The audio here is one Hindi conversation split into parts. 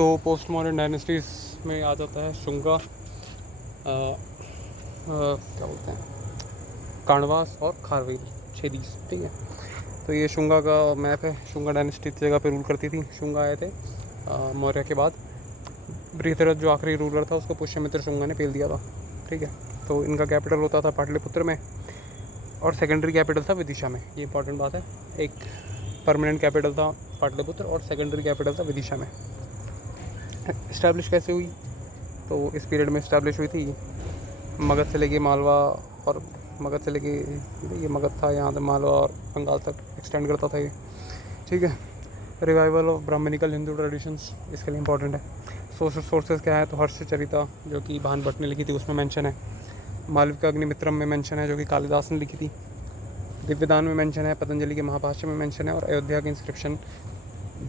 तो पोस्ट मॉडर्न डायनेस्टीज़ में आ जाता है शुंगा, क्या बोलते हैं, काणवास और खारवेल छेदीस, ठीक है। तो ये शुंगा का मैप है। शुंगा डायनेस्टी इस जगह पे रूल करती थी। शुंगा आए थे मौर्य के बाद। बृहद्रथ जो आखिरी रूलर था उसको पुष्यमित्र शुंगा ने पेल दिया था, ठीक है। तो इनका कैपिटल होता था पाटलिपुत्र में और सेकेंडरी कैपिटल था विदिशा में। ये इंपॉर्टेंट बात है। एक परमानेंट कैपिटल था पाटलिपुत्र और सेकेंडरी कैपिटल था विदिशा में। इस्टेब्लिश कैसे हुई? तो इस पीरियड में इस्टेब्लिश हुई थी मगध से लेके मालवा, और मगध से लेके ये मगध था, यहाँ से मालवा और बंगाल तक एक्सटेंड करता था ये, ठीक है। Revival of Brahmanical Hindu traditions इसके लिए इंपॉर्टेंट है। सोर्सेज क्या है? तो हर्षचरिता जो कि भान भट्ट ने लिखी थी उसमें मेंशन है। मालविका अग्निमित्रम में मेंशन है जो कि कालिदास ने लिखी थी। दिव्यदान में मेंशन है। पतंजलि के महाभाष्य में मेंशन है। और अयोध्या के इंस्क्रिप्शन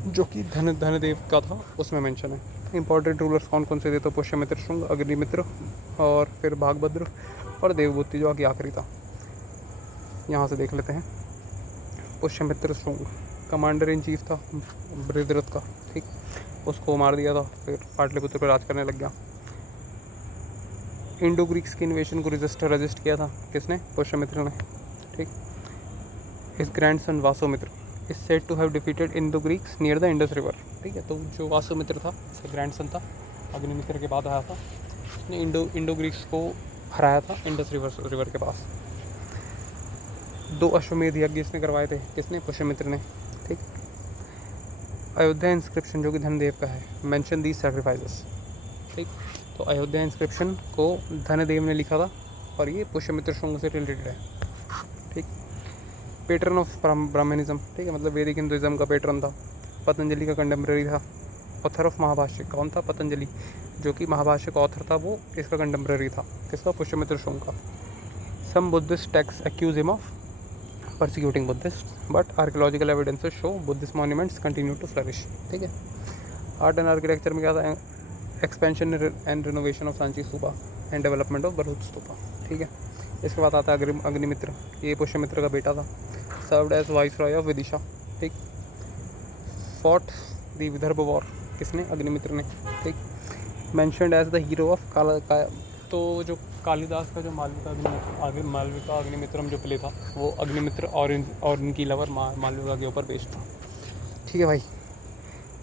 जो कि धनदेव का था उसमें मेंशन है। इंपॉर्टेंट रूलर्स कौन कौन से थे? तो पुष्यमित्र शुंग, अग्निमित्र और फिर भागभद्र और देवभूति जो कि आखिरी था। यहाँ से देख लेते हैं। Pushyamitra Shunga commander in chief था बृहद्रथ का, ठीक। उसको मार दिया था, फिर पाटलिपुत्र पर राज करने लग गया। इंडो ग्रीक्स की इन्वेशन को रजिस्ट किया था किसने? पुष्यमित्र ने, ठीक। His grandson Vasumitra is said to have defeated Indo Greeks near the Indus river, ठीक है। तो जो वासुमित्र था इसका ग्रैंडसन था, अग्निमित्र के बाद आया था, उसने इंडो ग्रीक्स को हराया था इंडस रिवर के पास। 2 अश्वमेध यज्ञ इसने करवाए थे। किसने? पुष्यमित्र ने, ठीक। अयोध्या इंस्क्रिप्शन जो कि धनदेव का है, मेंशन दीज सैक्रिफाइसेस, ठीक। तो अयोध्या इंस्क्रिप्शन को धनदेव ने लिखा था और ये पुष्यमित्र शुंग से रिलेटेड है, ठीक। पेट्रन ऑफ ब्राह्मणिज्म, ठीक है, मतलब वैदिक हिंदुइज्म का पेट्रन था। पतंजलि का कंटेम्प्रेरी था। ऑथर ऑफ महाभाष्य कौन था? पतंजलि, जो कि महाभाष्य का ऑथर था, वो इसका कंटेम्प्रेरी था। किसका? पुष्यमित्र शुंग का। Some Buddhist text accuse him of persecuting Buddhists, but archaeological evidences show Buddhist monuments continue to flourish, ठीक है। आर्ट एंड आर्किटेक्चर में क्या था? Expansion and renovation of Sanchi stupa and development of Bharhut stupa, ठीक है। इसके बाद आता है अग्निमित्र, ये पुष्यमित्र का बेटा था। Served as viceroy of Vidisha, ठीक। फॉट द विदर्भ वॉर, किसने? अग्निमित्र ने, ठीक। Mentioned as the hero of तो जो कालिदास का जो मालविका अग्निमित्रम जो प्ले था वो अग्निमित्र और इनकी लवर मालविका के ऊपर बेस्ड था, ठीक है भाई।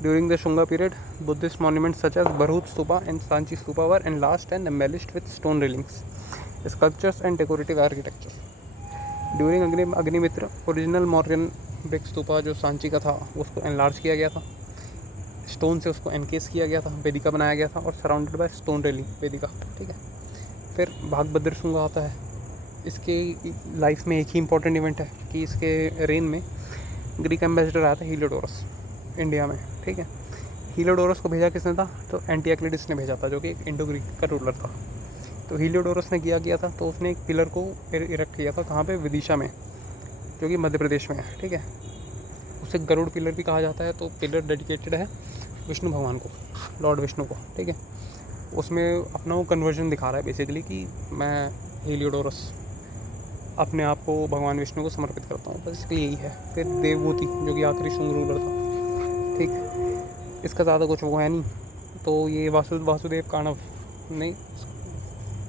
During the Shunga period Buddhist monuments such as Bharhut stupa and Sanchi stupa were enlarged and embellished with stone railings, sculptures and decorative architecture. During Agnimitra original Mauryan big stupa जो सांची का था उसको एनलार्ज किया गया था, स्टोन से उसको एनकेस किया गया था, वेदिका बनाया गया था और सराउंडेड बाय स्टोन रेलिंग वेदिका, ठीक है। फिर भागभद्र शुंग आता है। इसके लाइफ में एक ही इंपॉर्टेंट इवेंट है कि इसके रेन में ग्रीक एम्बेसडर आया था हीलियोडोरस इंडिया में, ठीक है। हीलियोडोरस को भेजा किसने था? तो एंटियाक्लिडिस ने भेजा था जो कि एक इंडो ग्रीक का रूलर था। तो हीलियोडोरस ने किया था तो उसने एक पिलर को इरेक्ट किया था कहाँ पे? विदिशा में, जो कि मध्य प्रदेश में है, ठीक है। उसे गरुड़ पिलर भी कहा जाता है। तो पिलर डेडिकेटेड है विष्णु भगवान को, लॉर्ड विष्णु को, ठीक है। उसमें अपना वो कन्वर्जन दिखा रहा है बेसिकली कि मैं हीलियोडोरस अपने आप को भगवान विष्णु को समर्पित करता हूँ, बस इसलिए यही है। फिर देवभूति जो कि आखिरी शुंग रूलर था, ठीक। इसका ज़्यादा कुछ वो है नहीं। तो ये वासुदेव काणव ने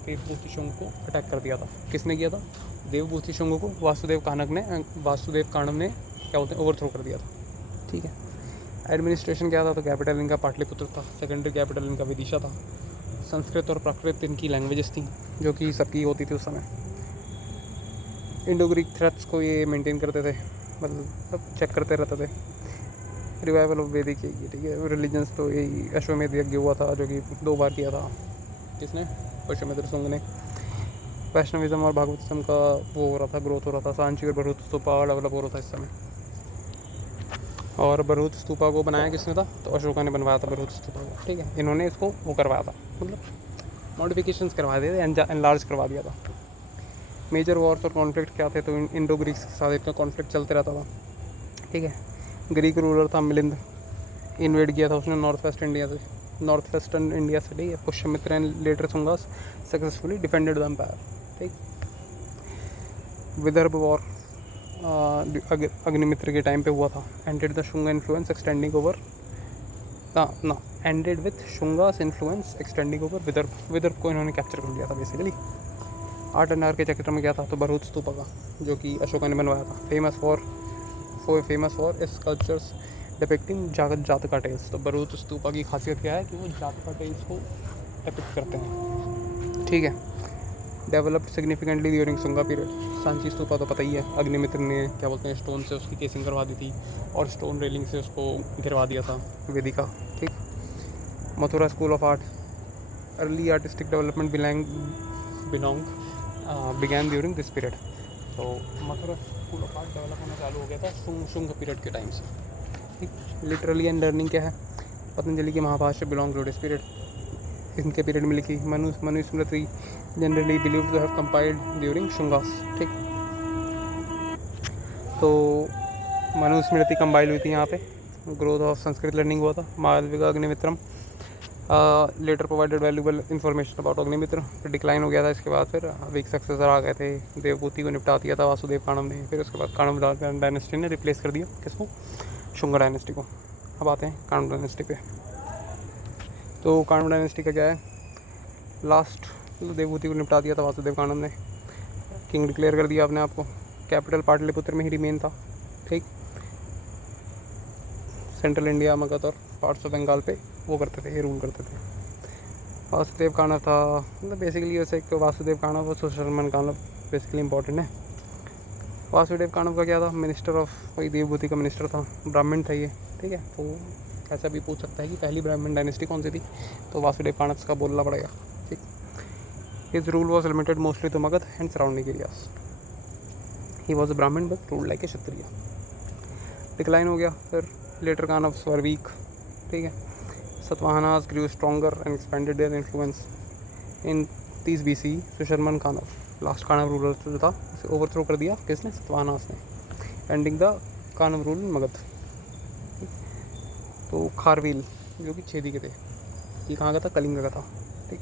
देवभूति शुंग को अटैक कर दिया था। किसने किया था? देवभूति शुंग को वासुदेव काणव ने क्या बोलते हैं ओवरथ्रो कर दिया था, ठीक है। एडमिनिस्ट्रेशन क्या था? तो कैपिटल इनका पाटलिपुत्र था, सेकेंडरी कैपिटल इनका विदिशा था। संस्कृत और प्राकृत इनकी लैंग्वेजेस थी जो कि सबकी होती थी उस समय। इंडो ग्रीक थ्रेट्स को ये मेंटेन करते थे, मतलब सब चेक करते रहते थे। रिवाइवल ऑफ वैदिक यही, ठीक है। रिलीजन्स तो यही अश्वमेध यज्ञ हुआ था जो कि 2 बार किया था। किसने? पुष्यमित्र शुंग ने। वैष्णविज्म और भागवतिज्म का वो हो रहा था, ग्रोथ हो रहा था। सांची और बरहुत स्तूपा डेवलप हो रहा था इस समय। और बरहुत स्तूपा को बनाया किसने था? तो अशोका ने बनवाया था बरहुत स्तूपा को, ठीक है। इन्होंने इसको वो करवाया था, मतलब मॉडिफिकेशंस करवा दिए थे, एनलार्ज करवा दिया था। मेजर वॉर्स और कॉन्फ्लिक्ट क्या थे? तो इंडो ग्रीक्स के साथ इतना कॉन्फ्लिक्ट चलते रहता था, ठीक है। ग्रीक रूलर था मिलिंद, इन्वेड किया था उसने नॉर्थ वेस्टर्न इंडिया से, ठीक है। Pushyamitra and later Shungas successfully defended the empire, ठीक। विदर्भ वॉर अग्निमित्र के टाइम पे हुआ था। Ended the Shunga influence extending over ना ended with Shungas influence extending over Vidarbha. Vidarbha को इन्होंने कैप्चर कर लिया था बेसिकली। आर्ट एंड आर्किटेक्चर में क्या था, तो भरूच स्तूपा का, जो कि अशोका ने बनवाया था, फेमस फॉर स्कल्पचर्स डिपिक्टिंग जातका टेल्स। तो भरूच स्तूपा की खासियत क्या है कि वो जातका टेल्स को डिपिक्ट करते हैं, ठीक है। Developed significantly during Shunga period. Sanchi stupa तो पता ही है, अग्निमित्र ने क्या बोलते हैं स्टोन से उसकी केसिंग करवा दी थी और स्टोन रेलिंग से उसको गिरवा दिया था वेदिका, ठीक। Mathura school of art, early artistic development began during this period. तो Mathura school of art develop होना चालू हो गया था शुंग पीरियड के टाइम से, ठीक। लिटरली एंड लर्निंग क्या है, पतंजलि की Mahabhashya belong to this period, इनके पीरियड में लिखी। Manusmriti generally believe to have compiled during Shungas, ठीक। तो मनुस्मृति कंपाइल हुई थी यहाँ पे, ग्रोथ ऑफ संस्कृत लर्निंग हुआ था। Malavika Agnimitram later provided valuable information about Agnimitra, फिर डिक्लाइन हो गया था। इसके बाद फिर वीक सक्सेसर आ गए थे, देवभूति को निपटा दिया था वासुदेव काणव ने। फिर उसके बाद काणव डायनेस्टी ने रिप्लेस कर दिया किसको, शुंगा डायनेस्टी को। अब आते हैं काणव डायनेस्टी पे। तो काणव डायनेस्टी का क्या है, लास्ट देवभूति को निपटा दिया था वासुदेव काणव ने, किंग डिक्लेयर कर दिया अपने आप को। कैपिटल पाटलिपुत्र में ही रिमेन था, ठीक। सेंट्रल इंडिया, मगध और पार्ट्स ऑफ बंगाल पे वो करते थे, ये रूल करते थे। वासुदेव काणव था, मतलब बेसिकली वैसे एक वासुदेव काणव और सुशर्मन काणव बेसिकली इंपॉर्टेंट है। वासुदेव काणव का क्या था, मिनिस्टर ऑफ, वही देवभूति का मिनिस्टर था, ब्राह्मण था ये, ठीक है। तो ऐसा भी पूछ सकता है कि पहली ब्राह्मण डायनेस्टी कौन सी थी, तो वासुदेव काणव का बोलना पड़ेगा, ठीक। His rule was limited mostly to Magadha and surrounding areas. He was a Brahmin but ruled like a Kshatriya. Decline हो गया, फिर लेटर काणव्स वर वीक, ठीक है। Satavahanas grew stronger and expanded their influence. In 30 BC Susharman Kanva, last Kanva ruler जो था, उसे ओवरथ्रो कर दिया किसने, सतवाहनास ने, ending the Kanva rule in Magadha. तो खारवेल जो कि छेदी के थे, ये कहाँ का था, कलिंग का था, ठीक।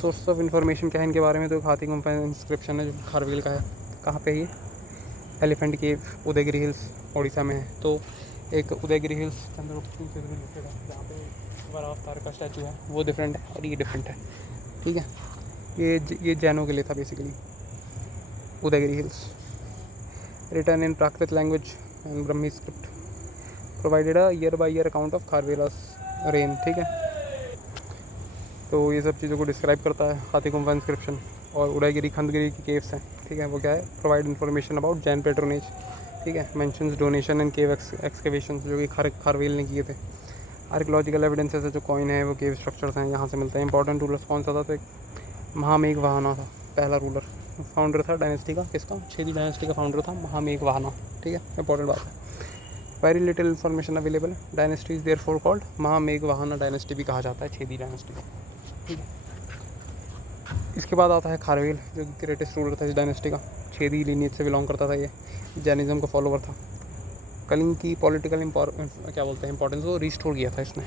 सोर्स ऑफ इन्फॉर्मेशन क्या है इनके बारे में, तो हाथी गुम्फा इंस्क्रिप्शन है जो खारवेल का है। कहाँ पे है ये, एलिफेंट केव, उदयगिरी हिल्स, उड़ीसा में है। तो एक उदयगिरी हिल्स चंद्रगुप्त से रिलेटेड है, जहाँ पे वरावतार का स्टैचू है, वो डिफरेंट है और ये डिफरेंट है, ठीक है। ये जैनों के लिए था basically, Udayagiri hills. Written in Prakrit language and Brahmi script, provided a year by year account of Kharavela's reign, ठीक है। तो ये सब चीज़ों को डिस्क्राइब करता है हाथी गुम्फा इंस्क्रिप्शन। और उदयगिरी खंडगिरी की केव्स हैं, ठीक है। वो क्या है, provide information about Jain patronage, ठीक है। Mentions donation and cave excavation जो कि खारवेल ने किए थे। आर्कियोलॉजिकल एविडेंसेस है जो कॉइन है, वो केव स्ट्रक्चर्स हैं, यहाँ से मिलते हैं। इंपॉर्टेंट रूलर्स कौन सा था, तो एक महामेघवाहना था पहला रूलर, फाउंडर था डायनेस्टी का, किसका, छेदी डायनेस्टी का फाउंडर था महामेघवाहना, ठीक है। इंपॉर्टेंट बात है, वेरी लिटिल इन्फॉर्मेशन अवेलेबल है। डायनेस्टी इज देयरफॉर कॉल्ड महामेघवाहना डायनेस्टी भी कहा जाता है छेदी डायनेस्टी को, ठीक है। इसके बाद आता है खारवेल जो कि ग्रेटेस्ट रूलर था इस डायनेस्टी का, छेदी लीनियज से बिलोंग करता था ये, जैनिज्म का फॉलोवर था। कलिंग की पॉलिटिकल क्या बोलते हैं इंपॉर्टेंस को रिस्टोर किया था इसने,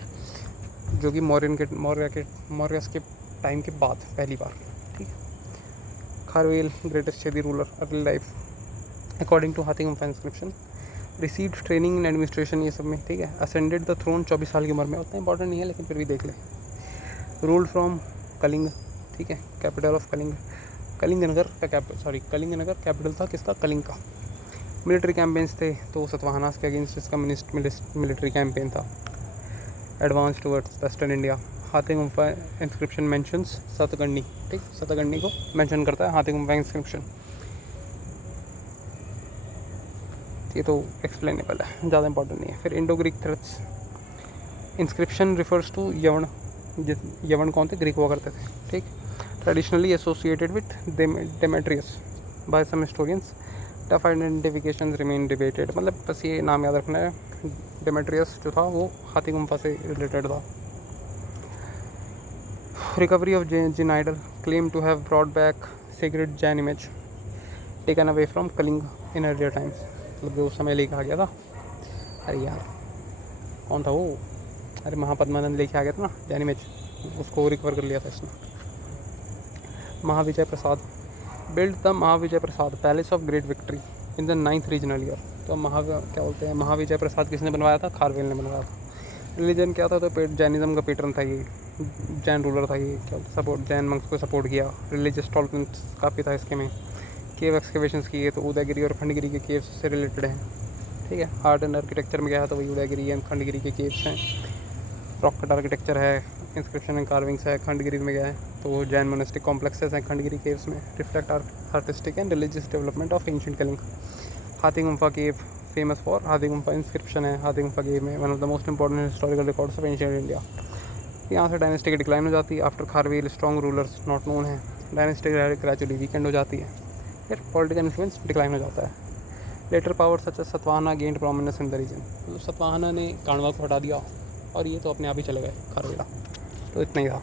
जो कि मौर्यस के टाइम के बाद पहली बार, ठीक है। Kharavela greatest Chedi ruler, early life according to Hathi Gumpha inscription, received training in administration, ये सब में, ठीक है। असेंडेड द थ्रोन 24 साल की उम्र में, उतना इंपॉर्टेंट नहीं है लेकिन फिर भी देख ले। रूल्ड फ्रॉम कलिंग, ठीक है, capital of Kalinga, Kalinganagar capital था किसका, कलिंग का। मिलिट्री कैंपेन्स थे तो सतवाहनास के अगेंस्ट इसका मिलिट्री कैंपेन था। एडवांस टुवर्ड्स वेस्टर्न इंडिया, हाथी गुम्फा इंस्क्रिप्शन मेंशंस सतगंडी, ठीक, सतगंडी को मेंशन करता है हाथी गुम्फा इंस्क्रिप्शन। ये तो एक्सप्लेनेबल है, ज़्यादा इंपॉर्टेंट नहीं है। फिर Indo Greek threats, inscription refers to Yavana, Yavana कौन थे, ग्रीक हुआ करते थे, ठीक। Traditionally associated with Demetrius by some historians, tough identification remain debated, मतलब बस ये नाम याद रखना है। डेमेट्रियस जो था वो हाथी गुम्फा से रिलेटेड था। Recovery of Jain idol, claim to have brought back secret Jain image taken away from Kalinga in earlier times, मतलब जो समय लेके आ गया था। अरे यार कौन था वो, अरे महापद्मानंद लेके आ गया था ना जैन इमेज, उसको रिकवर कर लिया था इसने। Mahavijaya Prasada, build the Mahavijaya Prasada palace of great victory in the 9th regnal year. तो क्या बोलते हैं, महाविजय प्रसाद किसने बनवाया था, खारवेल ने बनवाया था। रिलीजन क्या था, तो जैनिज़्म का पैटर्न था ये, जैन रूलर था ये, क्या सपोर्ट जैन मंक्स को सपोर्ट किया। रिलीजियस टॉलरेंस काफ़ी था इसके में। केव एक्सकेवेशंस किए तो उदयगिरी और खंडगिरी के केव्स से रिलेटेड हैं, ठीक है। आर्ट एंड आर्किटेक्चर में गया है तो वही उदयगिरी एंड खंडगिरी के केव्स हैं। रॉक कट आर्किटेक्चर है, इंस्क्रिप्शन एंड कार्विंग्स है, खंडगिरी में गया है तो जैन मोनेस्टिक कॉम्प्लेक्सेस हैं खंडगिरी केव्स में, reflect artistic and religious development of ancient Kalinga. Hathi Gumpha cave famous for हाथी गुम्फा इंस्क्रिप्शन है, हाथी गुम्फा केव में one of the most important historical records of ancient India. यहाँ से डायनेस्टी की डिक्लाइन हो जाती है। After Kharavela strong rulers not known है, डायनेस्टी ग्रेजुअली वीकेंड हो जाती है, फिर पॉलिटिकल इन्फ्लुएंस डिक्लाइन हो जाता है। Later power such as Satavahana gained prominence in the region, मतलब सतवाहना ने कांडवा को हटा दिया और ये तो अपने आप ही चले गए खारवेला। तो इतना ही था।